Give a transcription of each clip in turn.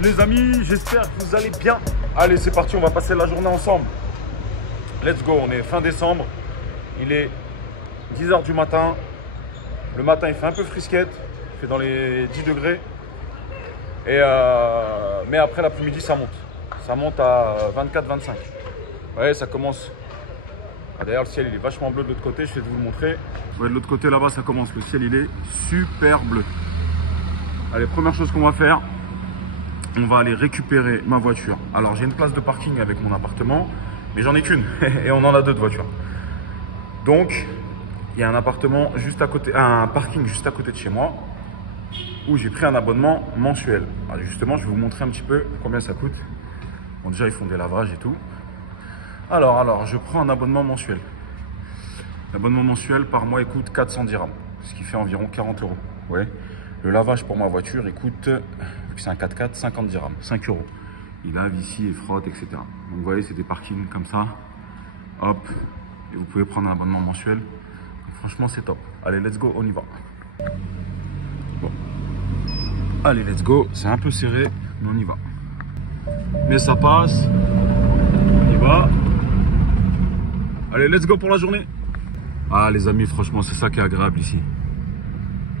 Les amis, j'espère que vous allez bien. Allez, c'est parti, on va passer la journée ensemble. Let's go, on est fin décembre. Il est 10 h du matin. Le matin, il fait un peu frisquette. Il fait dans les 10 degrés. Mais après l'après-midi, ça monte. Ça monte à 24-25. Ouais, ça commence. Ah, d'ailleurs, le ciel, il est vachement bleu de l'autre côté. Je vais vous le montrer. Ouais, de l'autre côté, là-bas, ça commence. Le ciel, il est super bleu. Allez, première chose qu'on va faire, on va aller récupérer ma voiture. Alors, j'ai une place de parking avec mon appartement, mais j'en ai qu'une. Et on en a deux de voitures. Donc, il y a un appartement juste à côté, un parking juste à côté de chez moi, où j'ai pris un abonnement mensuel. Alors justement, je vais vous montrer un petit peu combien ça coûte. Bon, déjà, ils font des lavages et tout. Alors, je prends un abonnement mensuel. L'abonnement mensuel par mois, il coûte 400 dirhams, ce qui fait environ 40 euros. Ouais. Le lavage pour ma voiture, il coûte, vu que c'est un 4x4, 50 dirhams, 5 euros. Il lave ici et frotte, etc. Donc, vous voyez, c'est des parkings comme ça. Hop. Et vous pouvez prendre un abonnement mensuel. Donc, franchement, c'est top. Allez, let's go, on y va. Bon. Allez, let's go. C'est un peu serré, mais on y va. Mais ça passe. On y va. Allez, let's go pour la journée. Ah, les amis, franchement, c'est ça qui est agréable ici.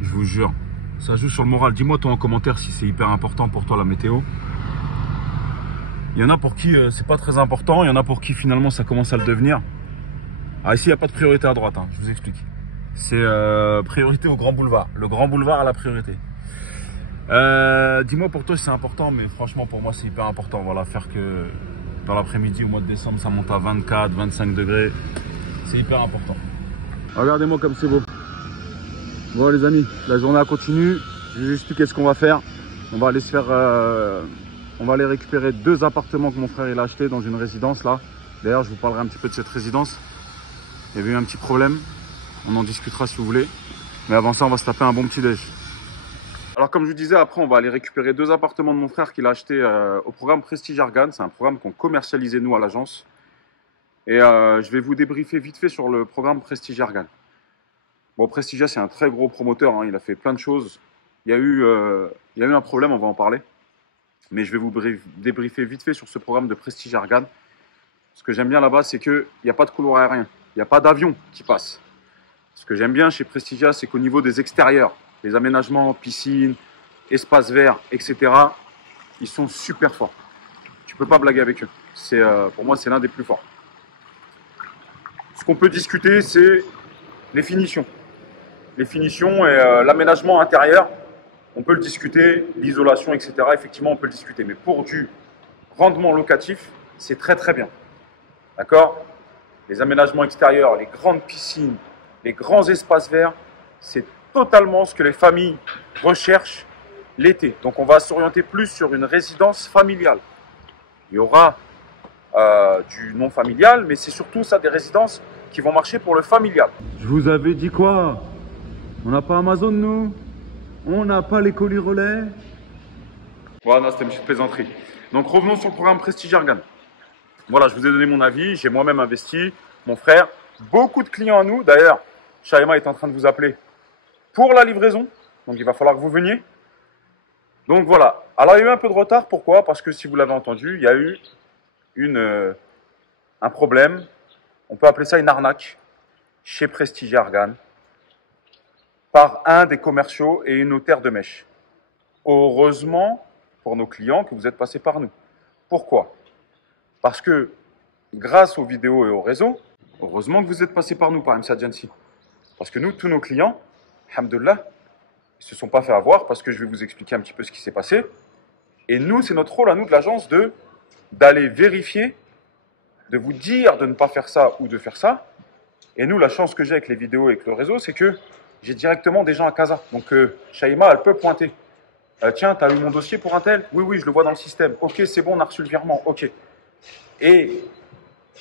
Je vous jure. Ça joue sur le moral. Dis-moi toi en commentaire si c'est hyper important pour toi la météo. Il y en a pour qui c'est pas très important. Il y en a pour qui finalement ça commence à le devenir. Ah, ici, il n'y a pas de priorité à droite. Hein, je vous explique. C'est priorité au grand boulevard. Le grand boulevard a la priorité. Dis-moi pour toi si c'est important, mais franchement pour moi c'est hyper important. Voilà, faire que dans l'après-midi au mois de décembre ça monte à 24, 25 degrés. C'est hyper important. Regardez-moi comme c'est beau. Bon les amis, la journée continue. Je vais vous expliquer ce qu'on va faire. On va aller se faire, on va aller récupérer deux appartements que mon frère il a acheté dans une résidence là. D'ailleurs je vous parlerai un petit peu de cette résidence. Il y avait eu un petit problème. On en discutera si vous voulez. Mais avant ça on va se taper un bon petit déj. Alors comme je vous disais, après on va aller récupérer deux appartements de mon frère qu'il a acheté au programme Prestige Argan. C'est un programme qu'on commercialisait nous à l'agence. Et je vais vous débriefer vite fait sur le programme Prestige Argan. Bon, Prestigia c'est un très gros promoteur, hein, il a fait plein de choses. Il y a eu un problème, on va en parler. Mais je vais vous débriefer vite fait sur ce programme de Prestige Argan. Ce que j'aime bien là-bas, c'est qu'il n'y a pas de couloir aérien, il n'y a pas d'avion qui passe. Ce que j'aime bien chez Prestigia, c'est qu'au niveau des extérieurs, les aménagements, piscines, espaces verts, etc., ils sont super forts. Tu peux pas blaguer avec eux. Pour moi, c'est l'un des plus forts. Ce qu'on peut discuter, c'est les finitions. Les finitions et l'aménagement intérieur, on peut le discuter, l'isolation, etc. Effectivement, on peut le discuter. Mais pour du rendement locatif, c'est très très bien. D'accord? Les aménagements extérieurs, les grandes piscines, les grands espaces verts, c'est totalement ce que les familles recherchent l'été. Donc on va s'orienter plus sur une résidence familiale. Il y aura du non familial, mais c'est surtout ça des résidences qui vont marcher pour le familial. Je vous avais dit quoi? On n'a pas Amazon, nous? On n'a pas les colis relais? Voilà, c'était une petite plaisanterie. Donc revenons sur le programme Prestige Argan. Voilà, je vous ai donné mon avis, j'ai moi-même investi, mon frère, beaucoup de clients à nous. D'ailleurs, Shaima est en train de vous appeler pour la livraison, donc il va falloir que vous veniez. Donc voilà, alors il y a eu un peu de retard, pourquoi? Parce que si vous l'avez entendu, il y a eu un problème, on peut appeler ça une arnaque, chez Prestige Argan, par un des commerciaux et une notaire de mèche. Heureusement pour nos clients que vous êtes passés par nous. Pourquoi? Parce que grâce aux vidéos et aux réseaux, heureusement que vous êtes passés par nous, par MC Agency. Parce que nous, tous nos clients, alhamdoulilah, ils ne se sont pas fait avoir parce que je vais vous expliquer un petit peu ce qui s'est passé. Et nous, c'est notre rôle à nous de l'agence d'aller vérifier, de vous dire de ne pas faire ça ou de faire ça. Et nous, la chance que j'ai avec les vidéos et avec le réseau, c'est que j'ai directement des gens à Casa. Donc, Shaima, elle peut pointer. Tiens, tu as eu mon dossier pour un tel? Oui, oui, je le vois dans le système. Ok, c'est bon, on a reçu le virement. Ok. Et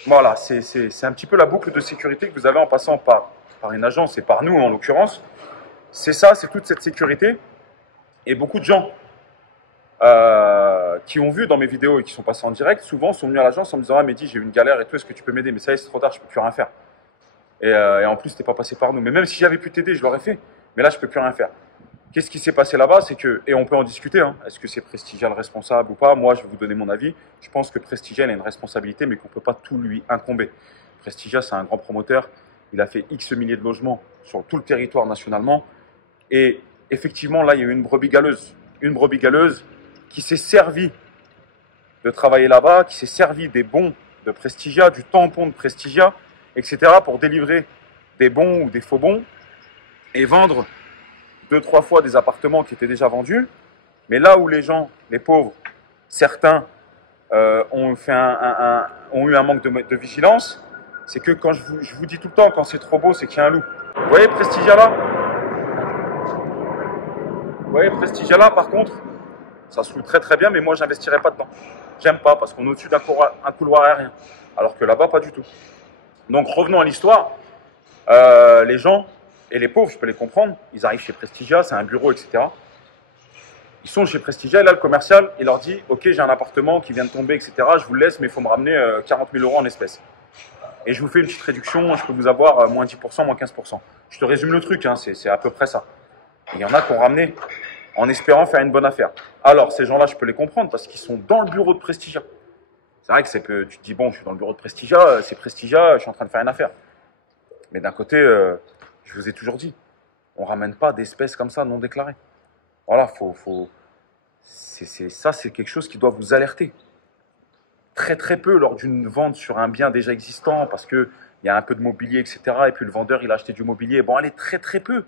voilà, c'est un petit peu la boucle de sécurité que vous avez en passant par une agence et par nous, en l'occurrence. C'est ça, c'est toute cette sécurité. Et beaucoup de gens qui ont vu dans mes vidéos et qui sont passés en direct, souvent sont venus à l'agence en me disant « Ah, Mehdi, j'ai eu une galère et tout, est-ce que tu peux m'aider ?» Mais ça y est, c'est trop tard, je ne peux plus rien faire. Et en plus, tu n'es pas passé par nous. Mais même si j'avais pu t'aider, je l'aurais fait. Mais là, je ne peux plus rien faire. Qu'est-ce qui s'est passé là-bas? C'est que, et on peut en discuter, hein, est-ce que c'est Prestigia le responsable ou pas? Moi, je vais vous donner mon avis. Je pense que Prestigia a une responsabilité, mais qu'on ne peut pas tout lui incomber. Prestigia, c'est un grand promoteur. Il a fait X milliers de logements sur tout le territoire nationalement. Et effectivement, là, il y a eu une brebis galeuse. Une brebis galeuse qui s'est servie de travailler là-bas, qui s'est servi des bons de Prestigia, du tampon de Prestigia, etc. pour délivrer des bons ou des faux bons et vendre 2-3 fois des appartements qui étaient déjà vendus. Mais là où les gens, les pauvres, certains ont eu un manque de vigilance, c'est que quand je vous dis tout le temps, quand c'est trop beau, c'est qu'il y a un loup. Vous voyez Prestigia là? Vous voyez Prestigia là, par contre, ça se loue très très bien, mais moi, j'investirais pas dedans. J'aime pas, parce qu'on est au-dessus d'un couloir aérien. Alors que là-bas, pas du tout. Donc, revenons à l'histoire. Les gens et les pauvres, je peux les comprendre, ils arrivent chez Prestigia, c'est un bureau, etc. Ils sont chez Prestigia, et là, le commercial, il leur dit « Ok, j'ai un appartement qui vient de tomber, etc. Je vous le laisse, mais il faut me ramener 40 000 € en espèces. Et je vous fais une petite réduction, je peux vous avoir moins 10%, moins 15%. » Je te résume le truc, hein, c'est à peu près ça. Et il y en a qui ont ramené en espérant faire une bonne affaire. Alors, ces gens-là, je peux les comprendre, parce qu'ils sont dans le bureau de Prestigia. C'est vrai que tu te dis « Bon, je suis dans le bureau de Prestigia, c'est Prestigia, je suis en train de faire une affaire. » Mais d'un côté, je vous ai toujours dit, on ne ramène pas d'espèces comme ça non déclarées. Voilà, ça, c'est quelque chose qui doit vous alerter. Très très peu lors d'une vente sur un bien déjà existant, parce qu'il y a un peu de mobilier, etc. Et puis le vendeur, il a acheté du mobilier. Bon, allez, très très peu.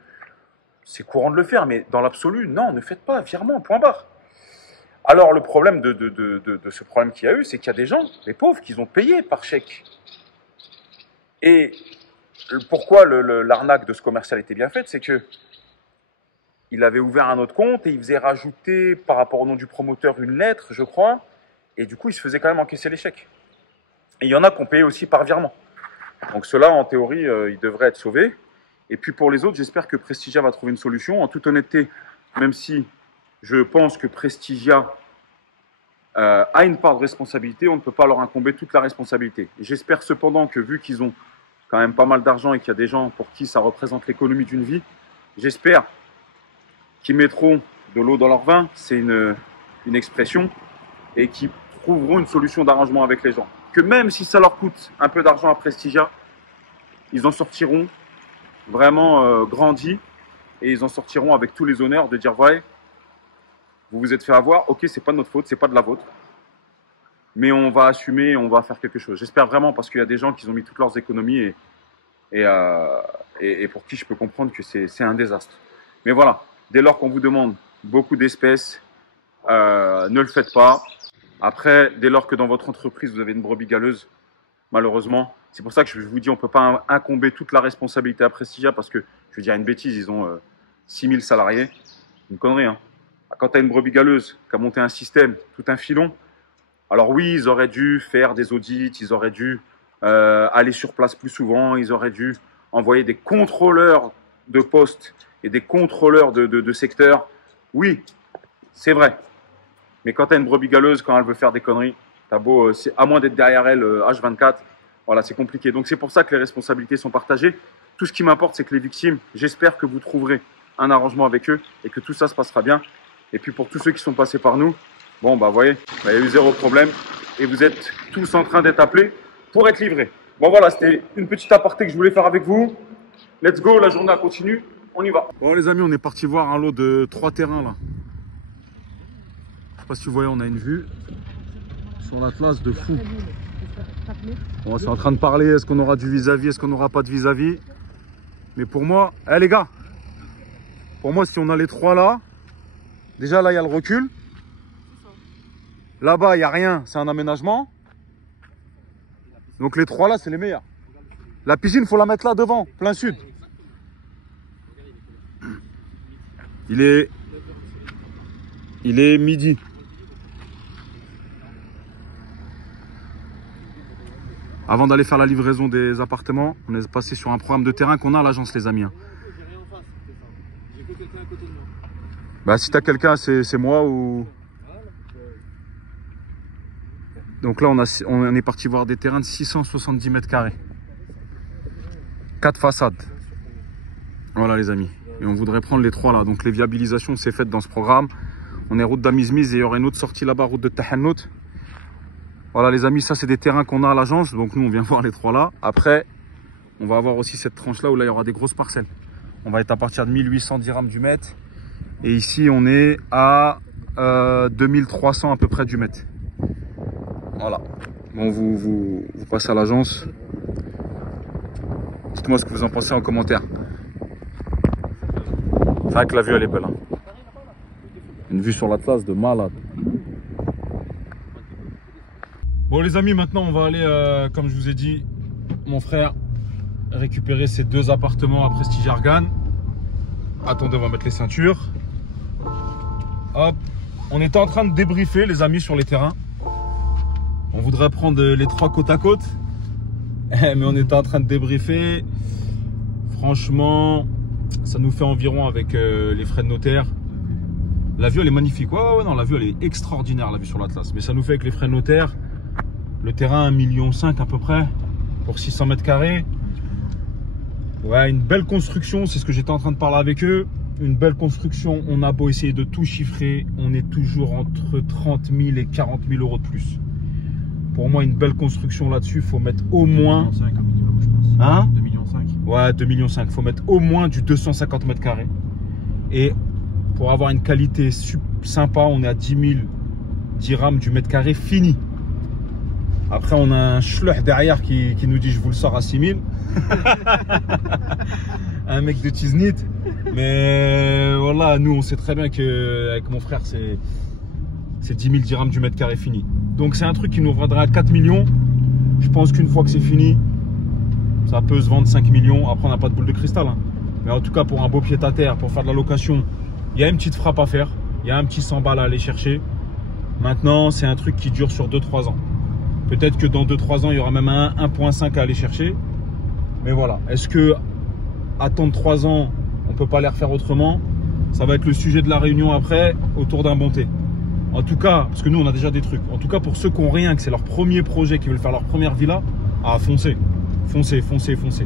C'est courant de le faire, mais dans l'absolu, non, ne faites pas, virement, point barre. Alors, le problème de ce problème qu'il y a eu, c'est qu'il y a des gens, les pauvres, qui ont payé par chèque. Et pourquoi l'arnaque de ce commercial était bien faite, c'est que il avait ouvert un autre compte et il faisait rajouter par rapport au nom du promoteur une lettre, je crois, et du coup il se faisait quand même encaisser les chèques. Et il y en a qui ont payé aussi par virement. Donc ceux-là, en théorie, ils devraient être sauvés. Et puis pour les autres, j'espère que Prestigia va trouver une solution. En toute honnêteté, même si je pense que Prestigia a une part de responsabilité, on ne peut pas leur incomber toute la responsabilité. J'espère cependant que vu qu'ils ont quand même pas mal d'argent et qu'il y a des gens pour qui ça représente l'économie d'une vie, j'espère qu'ils mettront de l'eau dans leur vin, c'est une expression, et qu'ils trouveront une solution d'arrangement avec les gens. Que même si ça leur coûte un peu d'argent à Prestigia, ils en sortiront vraiment grandis, et ils en sortiront avec tous les honneurs de dire, ouais, vous vous êtes fait avoir, ok, c'est pas de notre faute, c'est pas de la vôtre, mais on va assumer, on va faire quelque chose. J'espère vraiment, parce qu'il y a des gens qui ont mis toutes leurs économies et pour qui je peux comprendre que c'est un désastre. Mais voilà, dès lors qu'on vous demande beaucoup d'espèces, ne le faites pas. Après, dès lors que dans votre entreprise, vous avez une brebis galeuse, malheureusement, c'est pour ça que je vous dis, on ne peut pas incomber toute la responsabilité à Prestigia, parce que, je veux dire une bêtise, ils ont 6000 salariés. Une connerie, hein. Quand tu as une brebis galeuse qui a monté un système, tout un filon, alors oui, ils auraient dû faire des audits, ils auraient dû aller sur place plus souvent, ils auraient dû envoyer des contrôleurs de postes et des contrôleurs de secteur. Oui, c'est vrai. Mais quand tu as une brebis galeuse, quand elle veut faire des conneries, t'as beau, à moins d'être derrière elle H24, voilà, c'est compliqué. Donc c'est pour ça que les responsabilités sont partagées. Tout ce qui m'importe, c'est que les victimes, j'espère que vous trouverez un arrangement avec eux et que tout ça se passera bien. Et puis pour tous ceux qui sont passés par nous, bon, bah, vous voyez, il y a eu zéro problème. Et vous êtes tous en train d'être appelés pour être livrés. Bon, voilà, c'était une petite aparté que je voulais faire avec vous. Let's go, la journée continue. On y va. Bon, les amis, on est parti voir un lot de 3 terrains, là. Je sais pas si vous voyez, on a une vue sur l'Atlas de fou. Bon, c'est en train de parler, est-ce qu'on aura du vis-à-vis, est-ce qu'on n'aura pas de vis-à-vis. Mais pour moi, les gars, pour moi, si on a les 3 là, déjà là, il y a le recul. Là-bas, il n'y a rien, c'est un aménagement. Donc les 3 là, c'est les meilleurs. La piscine, il faut la mettre là devant, plein sud. Il est midi. Avant d'aller faire la livraison des appartements, on est passé sur un programme de terrain qu'on a à l'agence, les amis. Bah, si tu as quelqu'un, c'est moi ou... Donc là, on est parti voir des terrains de 670 mètres carrés. 4 façades. Voilà, les amis. Et on voudrait prendre les 3 là. Donc les viabilisations, c'est fait dans ce programme. On est route d'Amizmiz et il y aura une autre sortie là-bas, route de Tahanout. Voilà les amis, ça c'est des terrains qu'on a à l'agence. Donc nous, on vient voir les 3 là. Après, on va avoir aussi cette tranche là où là, il y aura des grosses parcelles. On va être à partir de 1800 dirhams du mètre. Et ici, on est à 2300 à peu près du mètre. Voilà. Bon, vous passez à l'agence. Dites-moi ce que vous en pensez en commentaire. C'est vrai que la vue, elle est belle. Hein. Une vue sur l'Atlas de malade. Bon, les amis, maintenant, on va aller, comme je vous ai dit, mon frère, récupérer ces 2 appartements à Prestige Argan. Attendez, on va mettre les ceintures. Hop. On était en train de débriefer, les amis, sur les terrains. On voudrait prendre les 3 côte à côte. Mais on était en train de débriefer. Franchement, ça nous fait environ avec les frais de notaire. La vue, elle est magnifique. Ouais, non, la vue, elle est extraordinaire, la vue sur l'Atlas. Mais ça nous fait avec les frais de notaire. Le terrain, 1,5 million à peu près. Pour 600 mètres carrés. Ouais, une belle construction. C'est ce que j'étais en train de parler avec eux. Une belle construction. On a beau essayer de tout chiffrer. On est toujours entre 30 000 et 40 000 euros de plus. Pour moi, une belle construction là-dessus, il faut mettre au moins... 2,5 million minimum, je pense. Hein? 2,5 millions. Ouais, 2,5 millions. Il faut mettre au moins du 250 mètres carrés. Et pour avoir une qualité sympa, on est à 10 000 dirhams du mètre carré fini. Après, on a un schluch derrière qui nous dit « je vous le sors à 6 000 ». Un mec de Tiznit. Mais voilà, nous, on sait très bien qu'avec mon frère, c'est 10 000 dirhams du mètre carré fini. Donc c'est un truc qui nous vendra 4 millions. Je pense qu'une fois que c'est fini, ça peut se vendre 5 millions. Après, on n'a pas de boule de cristal. Hein. Mais en tout cas, pour un beau pied-à-terre, pour faire de la location, il y a une petite frappe à faire. Il y a un petit 100 balles à aller chercher. Maintenant, c'est un truc qui dure sur 2-3 ans. Peut-être que dans 2-3 ans, il y aura même un 1,5 à aller chercher. Mais voilà. Est-ce que attendre 3 ans, on ne peut pas les refaire autrement? Ça va être le sujet de la réunion après, autour d'un bon thé. En tout cas, parce que nous, on a déjà des trucs. En tout cas, pour ceux qui n'ont rien, que c'est leur premier projet, qui veulent faire leur première villa, à foncer. Foncez, foncez, foncez.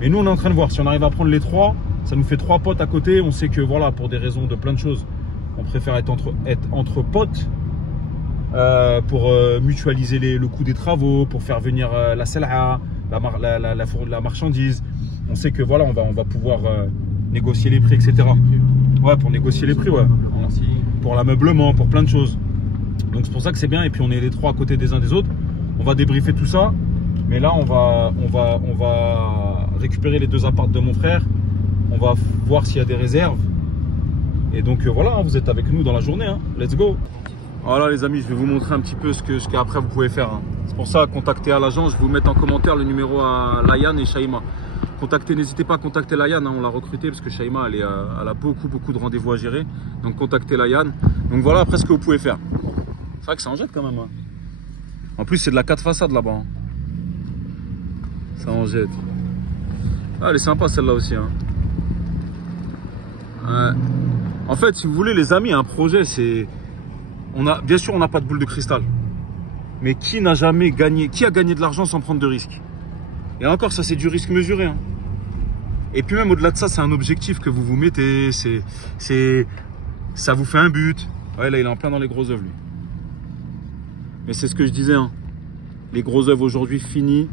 Mais nous, on est en train de voir. Si on arrive à prendre les 3, ça nous fait 3 potes à côté. On sait que, voilà, pour des raisons de plein de choses, on préfère être entre potes pour mutualiser le coût des travaux, pour faire venir la sel'a, la marchandise. On sait que, voilà, on va pouvoir négocier les prix, etc. Ouais, pour négocier les prix, ouais. Pour l'ameublement, pour plein de choses. Donc c'est pour ça que c'est bien. Et puis on est les 3 à côté des uns des autres. On va débriefer tout ça. Mais là, on va récupérer les 2 apparts de mon frère. On va voir s'il y a des réserves. Et donc voilà, vous êtes avec nous dans la journée. Hein. Let's go. Voilà les amis, je vais vous montrer un petit peu ce qu'après vous pouvez faire. Hein. C'est pour ça, contactez à l'agence. Je vais vous mettre en commentaire le numéro à Layan et Shaima. N'hésitez pas à contacter Layan, hein, on l'a recruté parce que Shaima elle a beaucoup de rendez-vous à gérer. Donc contactez Layan. Donc voilà après ce que vous pouvez faire. C'est vrai que ça en jette quand même. Hein. En plus c'est de la 4 façades là-bas. Hein. Ça en jette. Ah, elle est sympa celle-là aussi. Hein. Ouais. En fait si vous voulez les amis, un projet c'est... Bien sûr on n'a pas de boule de cristal. Mais qui n'a jamais gagné? Qui a gagné de l'argent sans prendre de risques? Et encore ça c'est du risque mesuré. Hein. Et puis même au-delà de ça, c'est un objectif que vous vous mettez, ça vous fait un but. Ouais, là il est en plein dans les gros œuvres lui. Mais c'est ce que je disais, hein. Les gros œuvres aujourd'hui finis,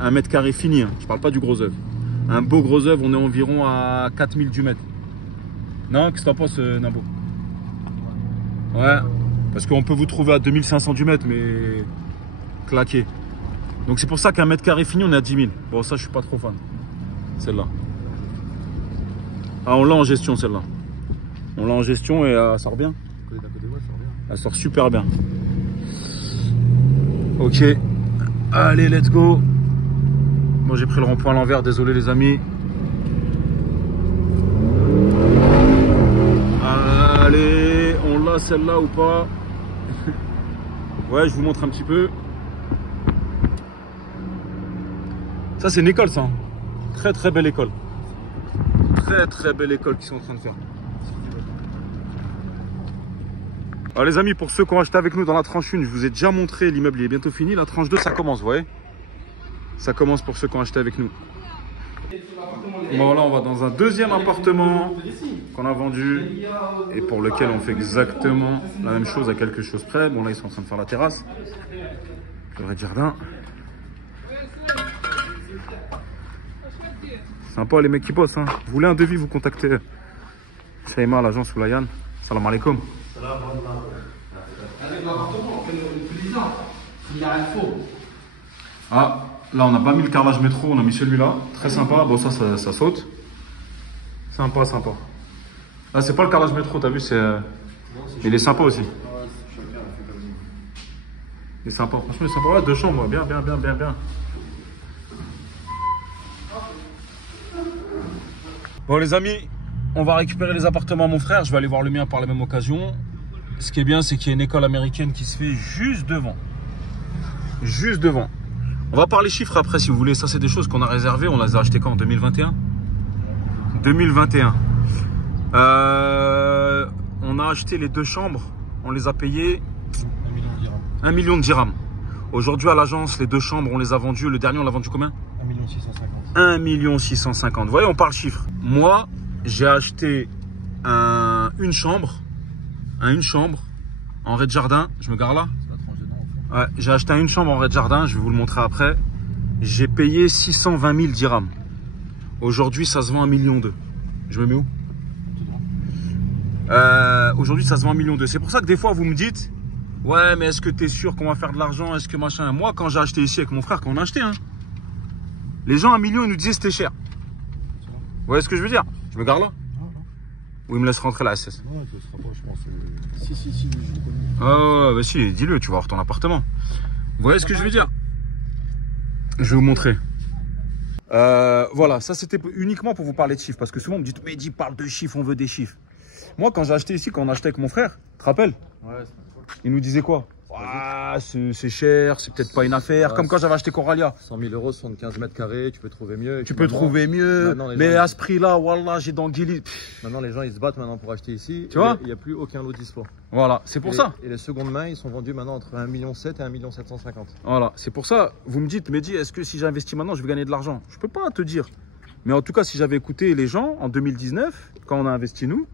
1 mètre carré fini, hein. Je parle pas du gros œuvre. Un beau gros œuvre, on est environ à 4000 du mètre. Non, qu'est-ce que t'en penses Nabo? Ouais, parce qu'on peut vous trouver à 2500 du mètre, mais claqué. Donc c'est pour ça qu'un mètre carré fini, on est à 10 000. Bon ça je suis pas trop fan. Celle-là. Ah, on l'a en gestion celle-là. On l'a en gestion et ça sort bien. Elle sort super bien. Ok. Allez, let's go. Moi j'ai pris le rond-point à l'envers, désolé les amis. Allez, on l'a celle-là ou pas? Ouais, je vous montre un petit peu. Ça c'est une école ça. Très belle école. Très belle école qu'ils sont en train de faire. Alors les amis, pour ceux qui ont acheté avec nous dans la tranche 1, je vous ai déjà montré, l'immeuble il est bientôt fini. La tranche 2 ça commence, vous voyez. Ça commence pour ceux qui ont acheté avec nous. Bon, là, on va dans un deuxième appartement qu'on a vendu et pour lequel on fait exactement la même chose à quelque chose près. Bon, là, ils sont en train de faire la terrasse. Le rez-de-jardin. Sympa, les mecs qui bossent. Hein. Vous voulez un devis, vous contactez Shaima, l'agence Oulayan. Salam alaikum. Ah, là, on n'a pas mis le carrelage métro, on a mis celui-là. Très sympa. Bon, ça saute. Sympa, sympa. Là, c'est pas le carrelage métro, t'as vu, c'est. Il est sympa aussi. Il est sympa, franchement, il est sympa. Ouais, 2 chambres, bien. Bon, les amis, on va récupérer les appartements à mon frère. Je vais aller voir le mien par la même occasion. Ce qui est bien, c'est qu'il y a une école américaine qui se fait juste devant. Juste devant. On va parler chiffres après, si vous voulez. Ça, c'est des choses qu'on a réservées. On les a achetées quand, en 2021 2021. On a acheté les 2 chambres. On les a payées 1 million de dirhams. Aujourd'hui, à l'agence, les 2 chambres, on les a vendues. Le dernier, on l'a vendu combien? 1 650 000. 1 650 000. Vous voyez, on parle chiffres. Moi, j'ai acheté une chambre en rez-de-jardin. Je me gare là. Ouais, j'ai acheté une chambre en rez-de-jardin. Je vais vous le montrer après. J'ai payé 620 000 dirhams. Aujourd'hui, ça se vend 1,2 million. Je me mets où? Aujourd'hui, ça se vend 1,2 million. C'est pour ça que des fois, vous me dites, ouais, mais est-ce que tu es sûr qu'on va faire de l'argent? Est-ce que machin? Moi, quand j'ai acheté ici avec mon frère, quand on a acheté, hein, les gens 1 million, ils nous disaient c'était cher. Vous voyez ce que je veux dire? Je me gare là? Ou ils me laissent rentrer la SS? Non, ce sera pas, je pense. Si, je le connais. Ah, bah si, dis-le, tu vas voir ton appartement. Vous voyez ce que je veux dire? Je vais vous montrer. Voilà, ça c'était uniquement pour vous parler de chiffres. Parce que souvent, on me dit, mais dis, parle de chiffres, on veut des chiffres. Moi, quand j'ai acheté ici, quand on a acheté avec mon frère, tu te rappelles? Ouais. Il nous disait quoi? Ah, c'est cher, c'est peut-être pas une affaire. Ouais, comme quand j'avais acheté Coralia. 100 000 €, 75 mètres carrés, tu peux trouver mieux. Tu peux trouver mieux. Mais à ce prix-là, wallah, j'ai dans Guili. Maintenant, les gens, ils se battent maintenant pour acheter ici. Tu vois? Il n'y a plus aucun lot dispo. Voilà, c'est pour ça. Et les secondes mains, ils sont vendus maintenant entre 1,7 million et 1 750 000. Voilà, c'est pour ça. Vous me dites, Mehdi, est-ce que si j'investis maintenant, je vais gagner de l'argent? Je peux pas te dire. Mais en tout cas, si j'avais écouté les gens en 2019, quand on a investi nous,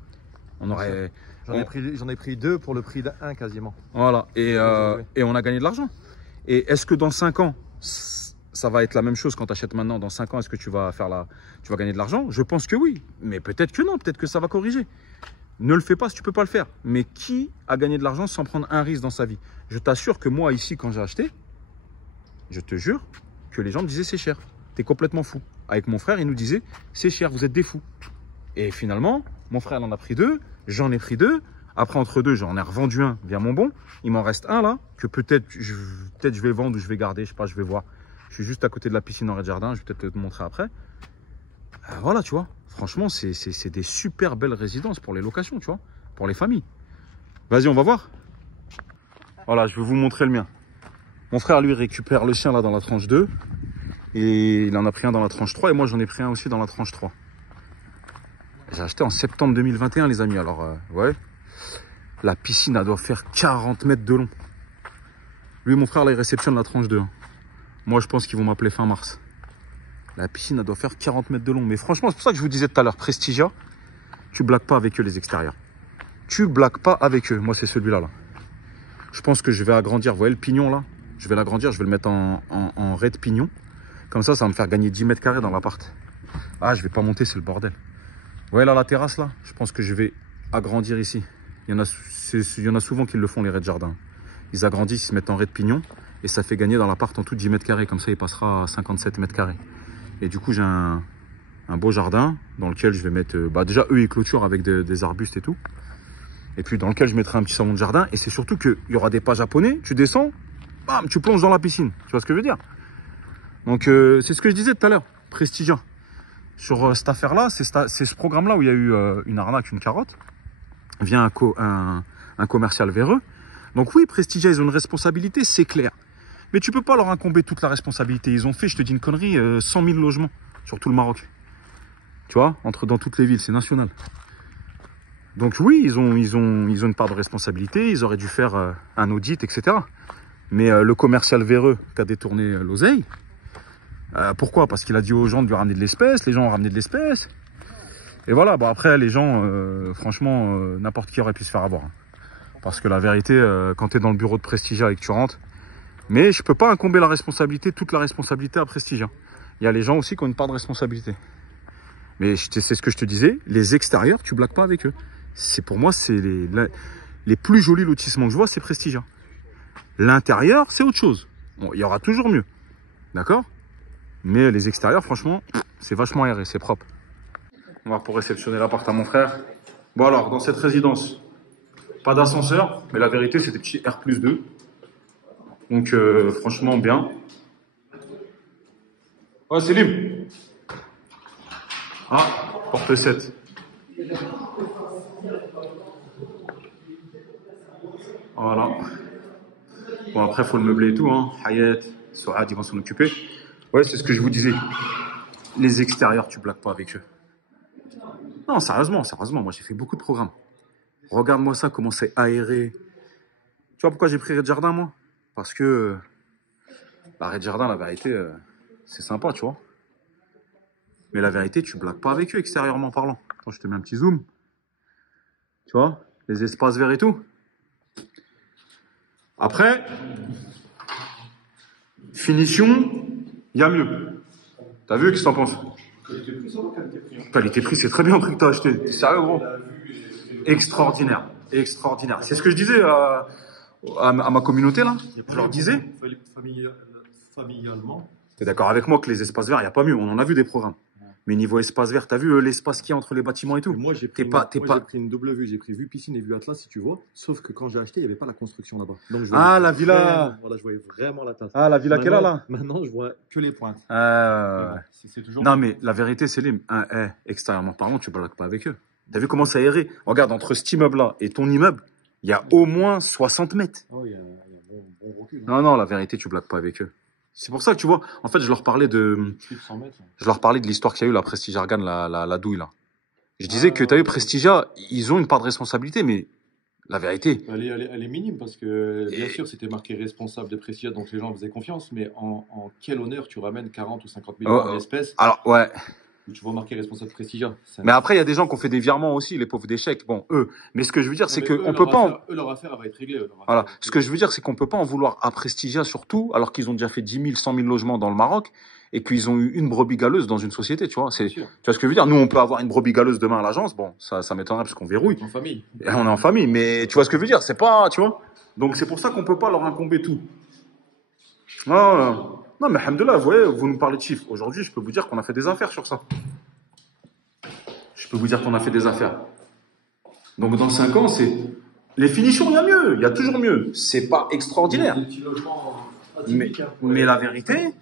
on aurait. J'en ai pris 2 pour le prix d'1 quasiment. Voilà, et on a gagné de l'argent. Et est-ce que dans 5 ans, ça va être la même chose quand tu achètes maintenant? Dans 5 ans, est-ce que tu vas gagner de l'argent? Je pense que oui, mais peut-être que non, peut-être que ça va corriger. Ne le fais pas si tu ne peux pas le faire. Mais qui a gagné de l'argent sans prendre un risque dans sa vie? Je t'assure que moi, ici, quand j'ai acheté, je te jure que les gens me disaient c'est cher. Tu es complètement fou. Avec mon frère, il nous disait c'est cher, vous êtes des fous. Et finalement, mon frère en a pris 2, j'en ai pris 2. Après, entre 2, j'en ai revendu un via mon bon. Il m'en reste un là, que peut-être je vais vendre ou je vais garder. Je sais pas, je vais voir. Je suis juste à côté de la piscine en rez-de-jardin. Je vais peut-être te montrer après. Voilà, tu vois. Franchement, c'est des super belles résidences pour les locations, tu vois. Pour les familles. Vas-y, on va voir. Voilà, je vais vous montrer le mien. Mon frère, lui, récupère le sien là dans la tranche 2. Et il en a pris un dans la tranche 3. Et moi, j'en ai pris un aussi dans la tranche 3. J'ai acheté en septembre 2021, les amis. Alors, ouais. La piscine, elle doit faire 40 mètres de long. Lui et mon frère, là, ils réceptionnent la tranche 2. Moi, je pense qu'ils vont m'appeler fin mars. La piscine, elle doit faire 40 mètres de long. Mais franchement, c'est pour ça que je vous disais tout à l'heure, Prestigia, tu blagues pas avec eux, les extérieurs. Tu blagues pas avec eux. Moi, c'est celui-là, là. Je pense que je vais agrandir. Vous voyez le pignon, là? Je vais l'agrandir, je vais le mettre en raie de pignon. Comme ça va me faire gagner 10 mètres carrés dans l'appart. Ah, je vais pas monter, c'est le bordel. Vous voyez là, la terrasse, là? Je pense que je vais agrandir ici. Il y en a souvent qui le font, les raies de jardin. Ils agrandissent, ils se mettent en raie de pignon et ça fait gagner dans l'appart en tout 10 mètres carrés. Comme ça, il passera à 57 mètres carrés. Et du coup, j'ai un beau jardin dans lequel je vais mettre... déjà, eux, ils clôturent avec des arbustes et tout. Et puis, dans lequel je mettrai un petit salon de jardin. Et c'est surtout qu'il y aura des pas japonais. Tu descends, bam, tu plonges dans la piscine. Tu vois ce que je veux dire? Donc, c'est ce que je disais tout à l'heure. Prestigieux. Sur cette affaire-là, c'est ce programme-là où il y a eu une arnaque, une carotte. Via un commercial véreux. Donc oui, Prestigia, ils ont une responsabilité, c'est clair. Mais tu peux pas leur incomber toute la responsabilité. Ils ont fait, je te dis une connerie, 100 000 logements sur tout le Maroc. Tu vois, dans toutes les villes, c'est national. Donc oui, ils ont une part de responsabilité. Ils auraient dû faire un audit, etc. Mais le commercial véreux qui a détourné l'oseille, Pourquoi? Parce qu'il a dit aux gens de lui ramener de l'espèce, les gens ont ramené de l'espèce. Et voilà, bon après les gens, franchement, n'importe qui aurait pu se faire avoir. Parce que la vérité, quand tu es dans le bureau de Prestigia et que tu rentres, mais je peux pas incomber la responsabilité, toute la responsabilité à Prestigia. Il y a les gens aussi qui ont une part de responsabilité. Mais c'est ce que je te disais, les extérieurs, tu blagues pas avec eux. C'est pour moi, c'est les plus jolis lotissements que je vois, c'est Prestigia. L'intérieur, c'est autre chose. Bon, il y aura toujours mieux. D'accord? Mais les extérieurs, franchement, c'est vachement aéré, c'est propre. On va pour réceptionner l'appart à mon frère. Bon alors, dans cette résidence, pas d'ascenseur, mais la vérité, c'est des petits R+2. Donc, franchement, bien. Ouais, c'est libre. Ah, porte 7. Voilà. Bon, après, il faut le meubler et tout, hein. Hayat, Souad, ils vont s'en occuper. Ouais, c'est ce que je vous disais. Les extérieurs, tu blagues pas avec eux. Non, sérieusement, moi j'ai fait beaucoup de programmes. Regarde-moi ça, comment c'est aéré. Tu vois pourquoi j'ai pris Red Jardin, moi? Parce que Red Jardin, la vérité, c'est sympa, tu vois. Mais la vérité, tu blagues pas avec eux, extérieurement parlant. Attends, je te mets un petit zoom. Tu vois, les espaces verts et tout. Après, finition, il y a mieux. T'as vu, qu'est-ce que t'en penses? Qualité-prix, c'est très bien le prix que t'as acheté. T'es sérieux, gros? Extraordinaire. Extraordinaire. C'est ce que je disais à ma communauté, là. Je leur disais. Familialement. T'es d'accord avec moi que les espaces verts, il n'y a pas mieux. On en a vu des programmes. Mais niveau espace vert, t'as vu l'espace qu'il y a entre les bâtiments et tout? Moi, j'ai pris, une double vue. J'ai pris vue piscine et vue Atlas, si tu vois. Sauf que quand j'ai acheté, il n'y avait pas la construction là-bas. Donc, la villa. Voilà, je voyais vraiment la tasse. Ah, la villa qu'elle a là. Maintenant, je vois que les pointes. C'est toujours... Non, mais la vérité, c'est extérieurement parlant, tu ne blagues pas avec eux. T'as vu comment ça aéré? Regarde, entre cet immeuble-là et ton immeuble, il y a au moins 60 mètres. Oh, il y a un bon recul. Hein. Non, la vérité, tu ne blagues pas avec eux. C'est pour ça que tu vois, en fait, je leur parlais de l'histoire qu'il y a eu, la Prestigia Argan, la douille, là. Je disais que, tu as vu, Prestigia, ils ont une part de responsabilité, mais la vérité. Elle est minime parce que, bien sûr, c'était marqué responsable de Prestigia, donc les gens faisaient confiance, mais en quel honneur tu ramènes 40 ou 50 000 euros en espèces? Alors, ouais. Tu vas marquer responsable de Prestigia. Mais après, il y a des gens qui ont fait des virements aussi, les pauvres d'échecs. Bon, eux. Mais ce que je veux dire, c'est qu'on peut pas. Leur affaire, elle va être réglée. Voilà. Ce que je veux dire, c'est qu'on peut pas en vouloir à Prestigia surtout, alors qu'ils ont déjà fait 10 000, 100 000 logements dans le Maroc et qu'ils ont eu une brebis galeuse dans une société, tu vois. Tu vois ce que je veux dire? Nous, on peut avoir une brebis galeuse demain à l'agence. Bon, ça m'étonnerait parce qu'on verrouille. On est en famille. Et on est en famille. Mais tu vois ce que je veux dire? C'est pas, tu vois. Donc, c'est pour ça qu'on peut pas leur incomber tout. Non, mais alhamdoulilah, vous voyez, vous nous parlez de chiffres. Aujourd'hui, je peux vous dire qu'on a fait des affaires sur ça. Je peux vous dire qu'on a fait des affaires. Donc dans 5 ans, c'est... Les finitions, il y a mieux. Il y a toujours mieux. C'est pas extraordinaire. Mais la vérité,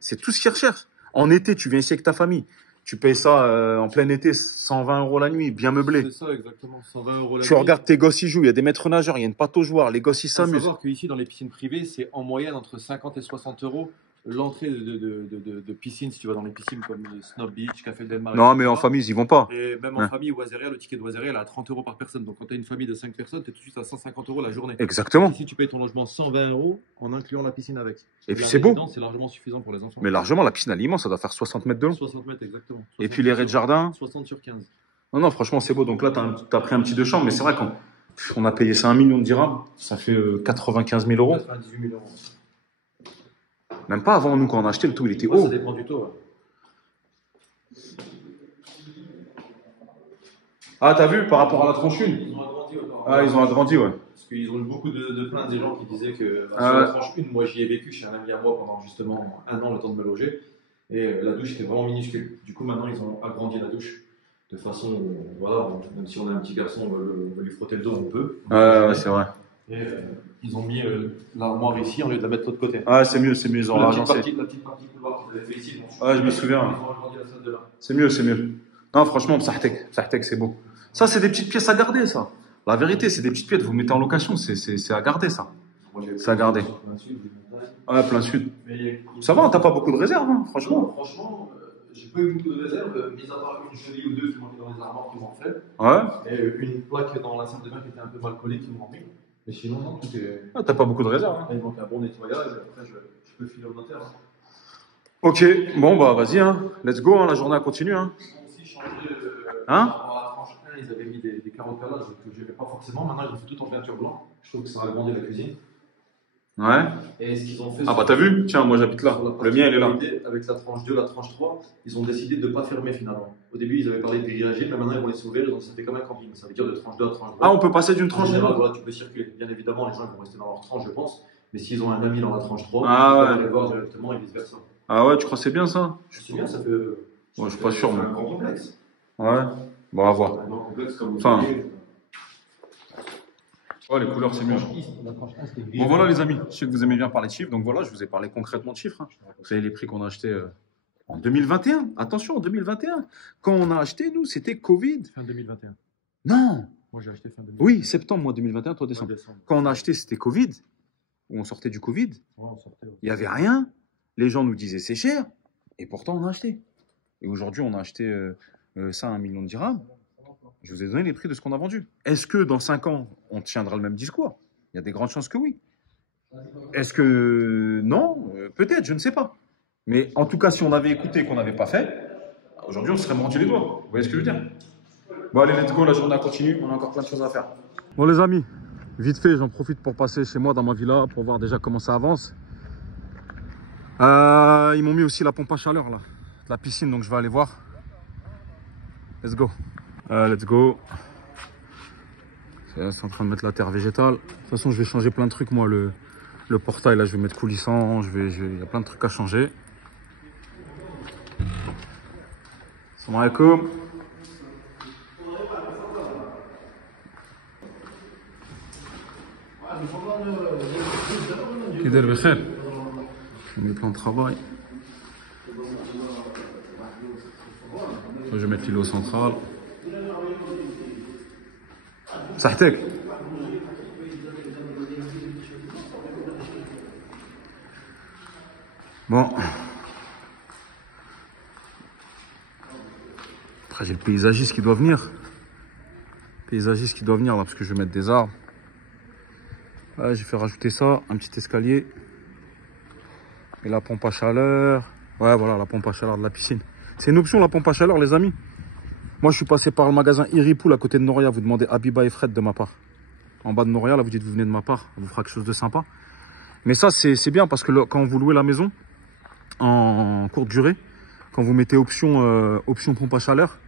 c'est tout ce qu'ils recherchent. En été, tu viens ici avec ta famille. Tu payes ça en plein été, 120 € la nuit, bien meublé. C'est ça, exactement. 120 € la nuit. Tu regardes tes gosses, ils jouent. Il y a des maîtres nageurs, il y a une pâte aux joueurs. Les gosses, ils s'amusent. Il faut savoir qu'ici, dans les piscines privées, c'est en moyenne entre 50 et 60 € l'entrée de piscine, si tu vas dans les piscines comme Snob Beach, Café Del Mar. Non, mais en famille, ils y vont pas. Et même en famille, Oiseria, le ticket de Oiseria, elle est à 30 € par personne. Donc quand tu as une famille de 5 personnes, tu es tout de suite à 150 € la journée. Exactement. Ici, tu payes ton logement 120 € en incluant la piscine avec. Et puis c'est beau. C'est largement suffisant pour les enfants. Mais largement, la piscine, elle est immense, ça doit faire 60 mètres de long. 60 mètres, exactement. Et puis les raies de jardin 60 sur 15. Non, franchement, c'est beau. Donc là, tu as pris un petit 2 chambres, mais c'est vrai qu'on a payé ça 1 million de dirhams, ça fait 95 000 €. 98 000 €. Même pas avant, nous, quand on a acheté, le taux, il était haut. Ça dépend du taux. Ouais. Ah, t'as vu, par rapport à la tranche une? Ils ont agrandi. Ils ont agrandi, ouais. Parce qu'ils ont eu beaucoup de plaintes des gens qui disaient que sur la tranche 1, moi j'y ai vécu chez un ami à moi pendant justement 1 an, le temps de me loger. Et la douche était vraiment minuscule. Du coup, maintenant, ils ont agrandi la douche. De façon où, voilà, même si on a un petit garçon, on va lui frotter le dos, on peut. Ouais, c'est vrai. Et ils ont mis l'armoire ici au lieu de la mettre de l'autre côté. Ah, c'est mieux, ils ont agencé. La petite partie couloir qu'ils avaient fait ici. Je me souviens. Ils ont agrandi la salle de bain. C'est mieux. Non, franchement, Psahtek, c'est beau. Ça, c'est des petites pièces à garder, ça. La vérité, c'est des petites pièces, vous mettez en location, c'est à garder, ça. C'est à garder. Plein sud. Ça va, t'as pas beaucoup de réserves, hein, franchement. Franchement, j'ai pas eu beaucoup de réserves, mis à part une jolie ou deux qui m'ont mis dans les armoires qui m'ont fait. Ouais. Et une plaque dans la salle de bain qui était un peu mal collée qui m'ont mis. Mais sinon, non, tout est. T'as pas beaucoup de réserves. Hein. Il manque un bon nettoyage, après je peux filer au notaire. Hein. Ok, bon bah vas-y, hein. Let's go, hein. La journée continue. Hein. Ils ont aussi changé Hein? par la tranche 1, ils avaient mis des carreaux de calage que je n'aimais pas forcément. Maintenant, ils ont fait tout en peinture blanche. Je trouve que ça a agrandi la cuisine. Ouais. Et ce qu'ils ont fait. Ah bah t'as vu? Tiens, moi j'habite là. Le mien il est là. Avec la tranche 2, la tranche 3, ils ont décidé de ne pas fermer finalement. Au début, ils avaient parlé de grillagé, mais maintenant ils vont les s'ouvrir, donc ça fait comme un camping. Ça veut dire de tranche 2 à tranche 3. Ah, on peut passer d'une tranche à l'autre? Voilà, tu peux circuler. Bien évidemment, les gens vont rester dans leur tranche, je pense. Mais s'ils ont un ami dans la tranche 3, ah, ils ouais. peuvent aller voir directement et vice versa. Ah ouais, tu crois que c'est bien ça? C'est bien, ça fait. Ouais, je suis pas sûr. C'est un grand complexe. Ouais. Bon, à voir. Un grand complexe comme enfin. Ouais, les couleurs, c'est mieux. Bon, voilà, les amis. Je sais que vous aimez bien parler de chiffres. Donc voilà, je vous ai parlé concrètement de chiffres. Hein. Vous savez les prix qu'on a achetés en 2021. Attention, en 2021. Quand on a acheté, nous, c'était Covid. Fin 2021. Non. Moi, j'ai acheté fin 2021. Oui, septembre, moi, 2021, toi, décembre. Quand on a acheté, c'était Covid. On sortait du Covid. Ouais, on sortait. Ouais. Il n'y avait rien. Les gens nous disaient c'est cher. Et pourtant, on a acheté. Et aujourd'hui, on a acheté ça à 1 million de dirhams. Je vous ai donné les prix de ce qu'on a vendu. Est-ce que dans 5 ans, on tiendra le même discours? Il y a des grandes chances que oui. Est-ce que non? Peut-être, je ne sais pas. Mais en tout cas, si on avait écouté et qu'on n'avait pas fait, aujourd'hui, on se serait mordu les doigts. Vous voyez ce que je veux dire? Bon, allez, let's go, la journée continue. On a encore plein de choses à faire. Bon, les amis, vite fait, j'en profite pour passer chez moi dans ma villa pour voir déjà comment ça avance. Ils m'ont mis aussi la pompe à chaleur, là, de la piscine, donc je vais aller voir. Let's go. Let's go. C'est en train de mettre la terre végétale. De toute façon, je vais changer plein de trucs. Moi, le portail, là, je vais mettre coulissant. Il y a plein de trucs à changer. Salam alaikum. Kider Bekher. Mes plans de travail. Je vais mettre l'îlot central. صحتك bon après j'ai le paysagiste qui doit venir là parce que je vais mettre des arbres. Là, j'ai fait rajouter ça, un petit escalier et la pompe à chaleur. Ouais, voilà, la pompe à chaleur de la piscine. C'est une option, la pompe à chaleur, les amis. Moi, je suis passé par le magasin Iripoul à côté de Noria. Vous demandez Habiba et Fred de ma part. En bas de Noria, là, vous dites vous venez de ma part. On vous fera quelque chose de sympa. Mais ça, c'est bien parce que quand vous louez la maison en courte durée, quand vous mettez option pompe à chaleur,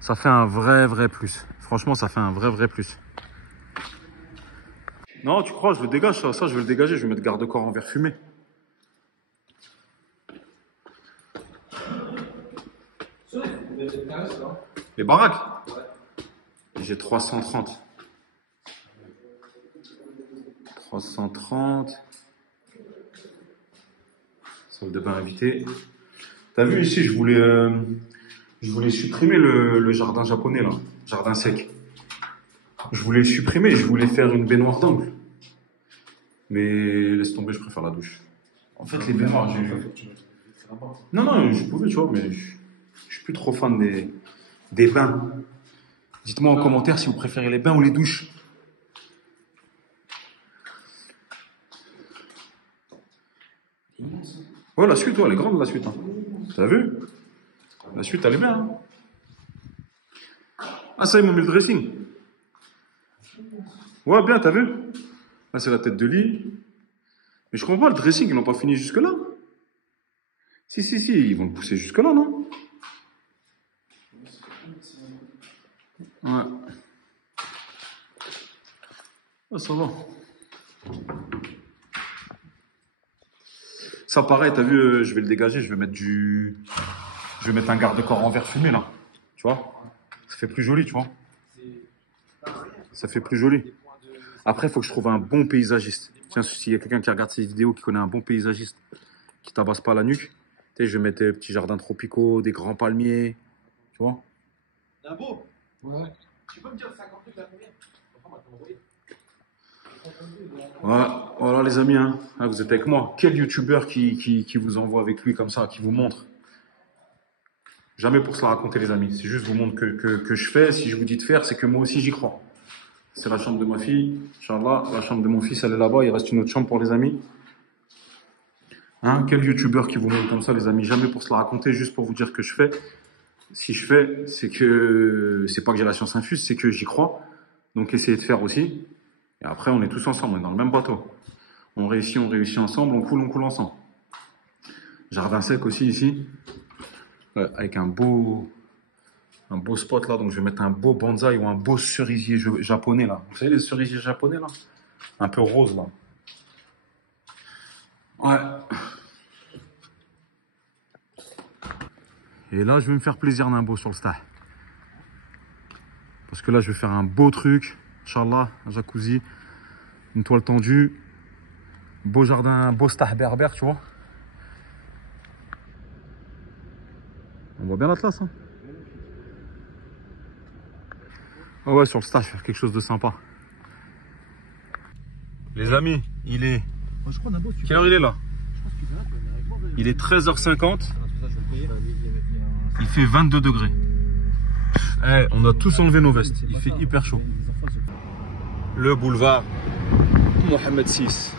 ça fait un vrai plus. Franchement, ça fait un vrai plus. Non, tu crois, je le dégage, ça, je vais le dégager. Je vais mettre garde-corps en verre fumé. Les baraques? J'ai 330. 330. Salle de bain invité. T'as vu ici, je voulais supprimer le jardin japonais là, jardin sec. Je voulais supprimer, je voulais faire une baignoire d'angle. Mais laisse tomber, je préfère la douche. En fait, les baignoires, non, je pouvais, tu vois, mais je suis plus trop fan des bains. Dites-moi en commentaire si vous préférez les bains ou les douches. Ouais, la suite, ouais, elle est grande, la suite. Hein. T'as vu? La suite, elle est bien. Hein. Ah, ça, ils m'ont mis le dressing. Ouais, bien, t'as vu? Là, c'est la tête de lit. Mais je comprends pas, le dressing, ils l'ont pas fini jusque-là. Si, ils vont le pousser jusque-là, non? Ouais. Ah, ça va. Ça, pareil, t'as vu, je vais le dégager, je vais mettre un garde-corps en verre fumé, là. Tu vois? Ça fait plus joli, tu vois? Ça fait plus joli. Après, il faut que je trouve un bon paysagiste. Tiens, s'il y a quelqu'un qui regarde ces vidéos, qui connaît un bon paysagiste, qui tabasse pas la nuque, tu sais, je vais mettre des petits jardins tropicaux, des grands palmiers, tu vois? Un beau? Ouais. Tu peux me dire 50 000 la première? Voilà les amis, hein. Ah, vous êtes avec moi. Quel youtubeur qui vous envoie avec lui comme ça, qui vous montre? Jamais pour se la raconter les amis. C'est juste vous montre que je fais. Si je vous dis de faire, c'est que moi aussi j'y crois. C'est la chambre de ma fille. Inch'Allah, la chambre de mon fils, elle est là-bas. Il reste une autre chambre pour les amis. Hein, quel youtubeur qui vous montre comme ça, les amis? Jamais pour se la raconter, juste pour vous dire que je fais. Si je fais, c'est pas que j'ai la science infuse, c'est que j'y crois. Donc essayez de faire aussi. Et après, on est tous ensemble, on est dans le même bateau. On réussit ensemble, on coule ensemble. Jardin sec aussi ici, avec un beau spot là. Donc je vais mettre un beau bonsaï ou un beau cerisier japonais là. Vous savez les cerisiers japonais là, un peu rose là. Ouais. Et là, je vais me faire plaisir d'un beau sur le stade. Parce que là, je vais faire un beau truc. Inch'Allah, un jacuzzi, une toile tendue, beau jardin, un beau stade berbère, tu vois. On voit bien l'Atlas, hein. Ah ouais, sur le stade, je vais faire quelque chose de sympa. Les amis, il est... Quelle heure il est là? Il est 13h50. Il fait 22 degrés. Eh, on a tous enlevé nos vestes. Il fait hyper chaud. Le boulevard Mohamed VI.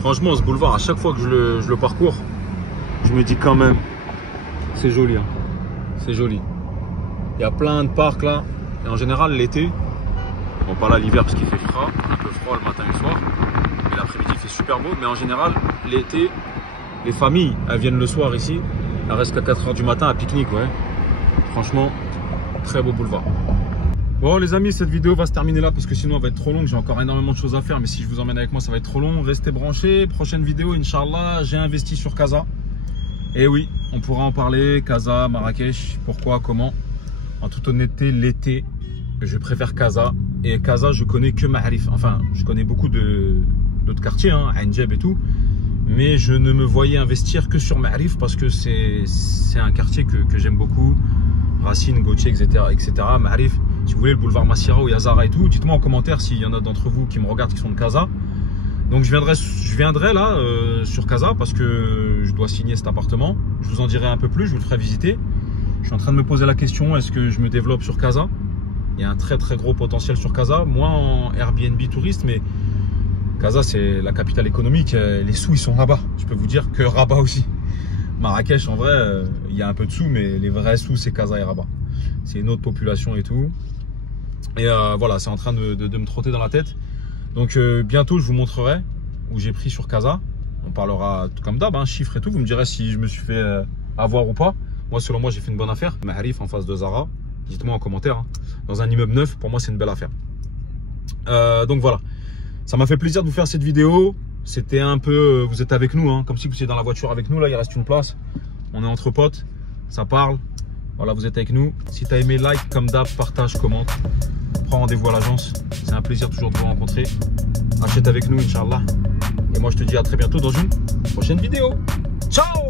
Franchement, ce boulevard, à chaque fois que je le parcours, je me dis quand même, c'est joli. Hein. C'est joli. Il y a plein de parcs là. Et en général, l'été, bon, pas là l'hiver parce qu'il fait froid, un peu froid le matin et le soir. Mais l'après-midi, il fait super beau. Mais en général, l'été, les familles, elles viennent le soir ici. Elles restent qu'à 4 h du matin à pique-nique, ouais. Franchement, très beau boulevard. Bon les amis, cette vidéo va se terminer là parce que sinon elle va être trop longue. J'ai encore énormément de choses à faire, mais si je vous emmène avec moi, ça va être trop long. Restez branchés. Prochaine vidéo, Inch'Allah, j'ai investi sur Casa. Et oui, on pourra en parler. Casa, Marrakech, pourquoi, comment. En toute honnêteté, l'été, je préfère Casa. Et Casa, je connais que Ma'arif. Enfin, je connais beaucoup d'autres quartiers, hein, Ain Djeb et tout. Mais je ne me voyais investir que sur Ma'arif parce que c'est un quartier que j'aime beaucoup. Racine, Gauthier, etc. Ma'arif, si vous voulez, le boulevard Massira où il y a Zara et tout, dites-moi en commentaire s'il y en a d'entre vous qui me regardent qui sont de Casa. Donc je viendrai là sur Casa parce que je dois signer cet appartement. Je vous en dirai un peu plus, je vous le ferai visiter. Je suis en train de me poser la question, est-ce que je me développe sur Casa? Il y a un très très gros potentiel sur Casa, moins en Airbnb touriste, mais Casa c'est la capitale économique, les sous ils sont là-bas. Je peux vous dire que Rabat aussi. Marrakech, en vrai, il y a un peu de sous, mais les vrais sous, c'est Casa et Rabat. C'est une autre population et tout. Et voilà, c'est en train de me trotter dans la tête. Donc, bientôt, je vous montrerai où j'ai pris sur Casa. On parlera comme d'hab, hein, chiffres et tout. Vous me direz si je me suis fait avoir ou pas. Moi, selon moi, j'ai fait une bonne affaire. Ma'arif en face de Zara. Dites-moi en commentaire. Hein. Dans un immeuble neuf, pour moi, c'est une belle affaire. Donc, voilà. Ça m'a fait plaisir de vous faire cette vidéo. C'était un peu, vous êtes avec nous, hein, comme si vous étiez dans la voiture avec nous. Là, il reste une place. On est entre potes, ça parle. Voilà, vous êtes avec nous. Si tu as aimé, like, comme d'hab, partage, commente. Prends rendez-vous à l'agence. C'est un plaisir toujours de vous rencontrer. Achète avec nous, Inch'Allah. Et moi, je te dis à très bientôt dans une prochaine vidéo. Ciao!